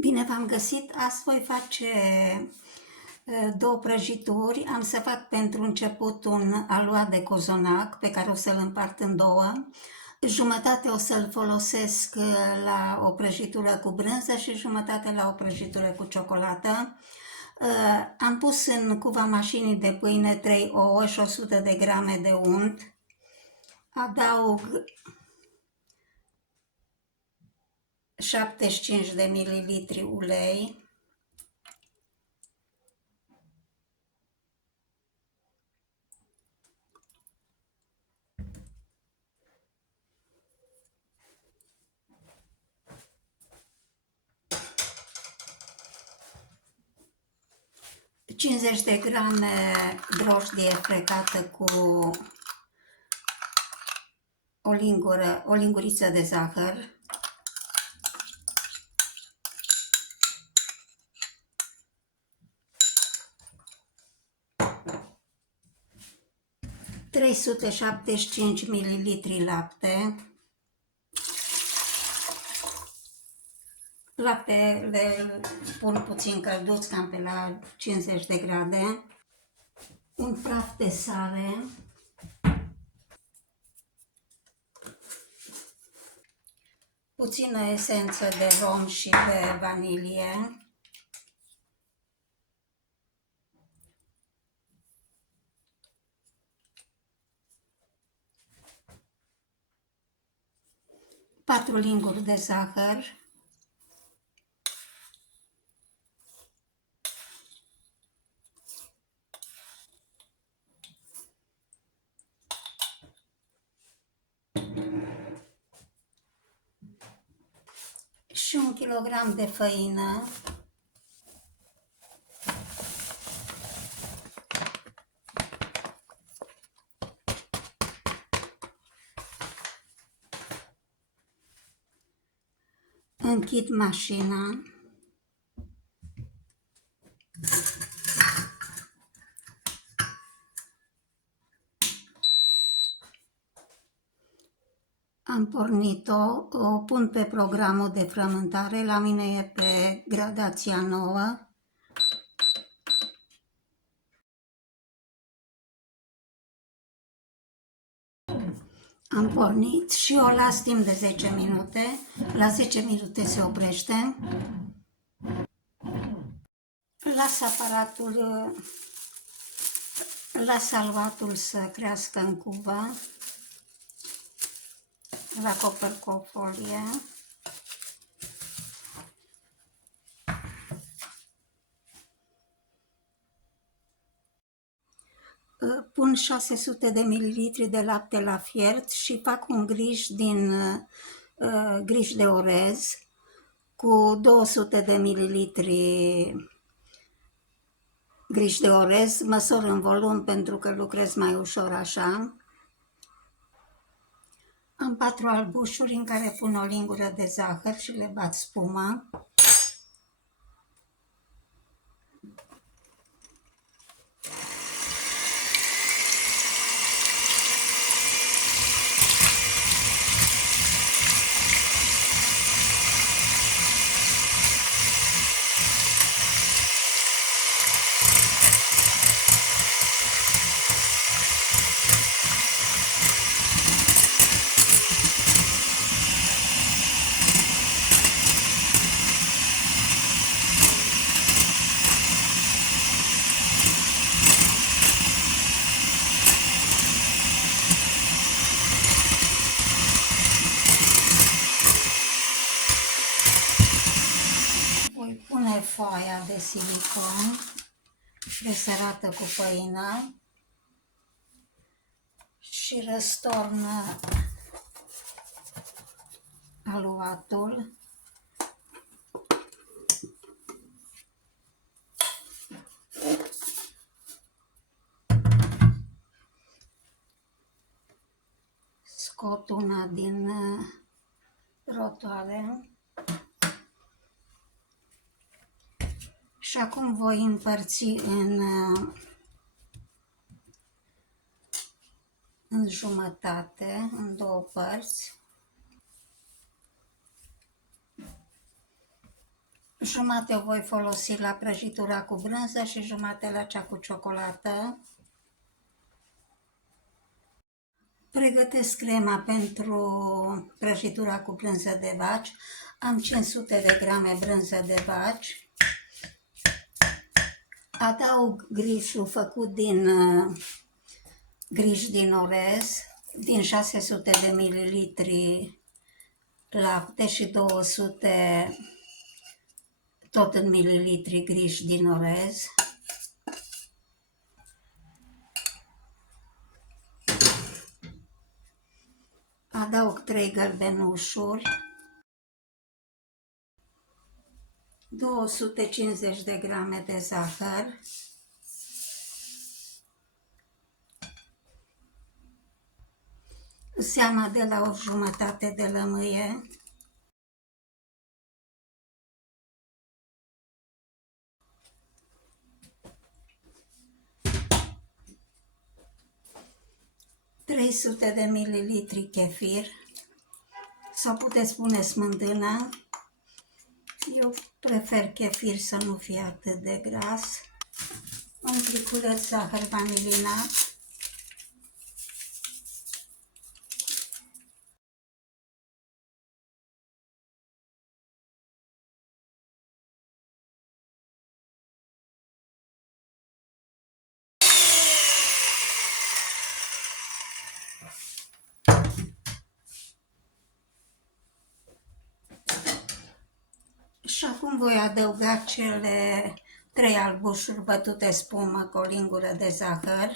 Bine v-am găsit! Azi voi face două prăjituri. Am să fac pentru început un aluat de cozonac pe care o să-l împart în două. Jumătate o să-l folosesc la o prăjitură cu brânză și jumătate la o prăjitură cu ciocolată. Am pus în cuva mașinii de pâine 3 ouă și 100 de grame de unt. Adaug 75 de mililitri ulei, ...50 de grame drojdie frecată cu o linguriță de zahăr, ...375 ml lapte. Laptele pun puțin călduț, cam pe la 50 de grade. Un praf de sare. Puțină esență de rom și de vanilie. Patru linguri de zahăr. Și 1 kg de făină. Închid mașina. Am pornit-o, o pun pe programul de frământare, la mine e pe gradația 9. Am pornit și o las timp de 10 minute, la 10 minute se oprește. Las aluatul să crească în cuvă. Îl acopăr cu o folie. Pun 600 de mililitri de lapte la fiert și fac un griș din griș de orez cu 200 de mililitri griș de orez. Măsor în volum pentru că lucrez mai ușor așa. Am 4 albușuri în care pun o lingură de zahăr și le bat spuma. Voi pune foaia de silicon presărată cu făină și răstorn aluatul. Scot una din rotoare. Și acum voi împărți în jumătate, în două părți. Jumate o voi folosi la prăjitura cu brânză și jumate la cea cu ciocolată. Pregătesc crema pentru prăjitura cu brânză de vaci. Am 500 de grame brânză de vaci. Adaug grișul făcut din griș din orez, din 600 de mililitri lapte și 200 tot în mililitri griș din orez. Adaug 3 gălbenușuri, 250 de grame de zahăr, seama de la o jumătate de lămâie, ...300 de mililitri chefir, sau puteți pune smântână. Eu prefer chefir să nu fie atât de gras. Un pliculeț zahăr vanilinat. Și acum voi adăuga cele 3 albușuri bătute spumă cu o lingură de zahăr.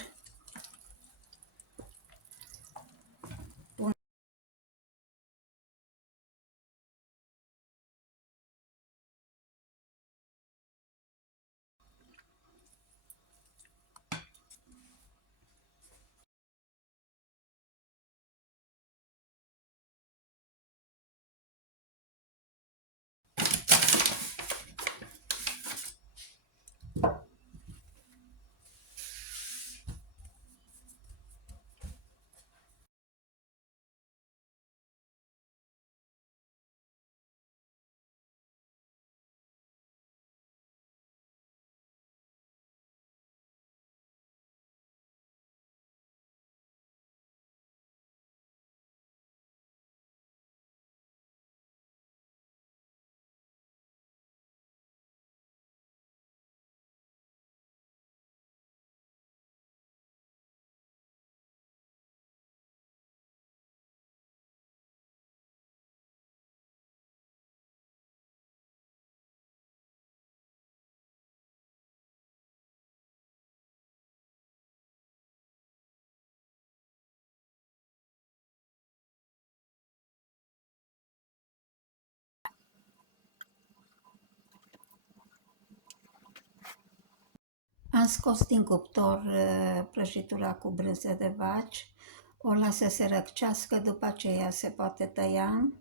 Am scos din cuptor prăjitura cu brânză de vaci, o las să se răcească, după aceea se poate tăia.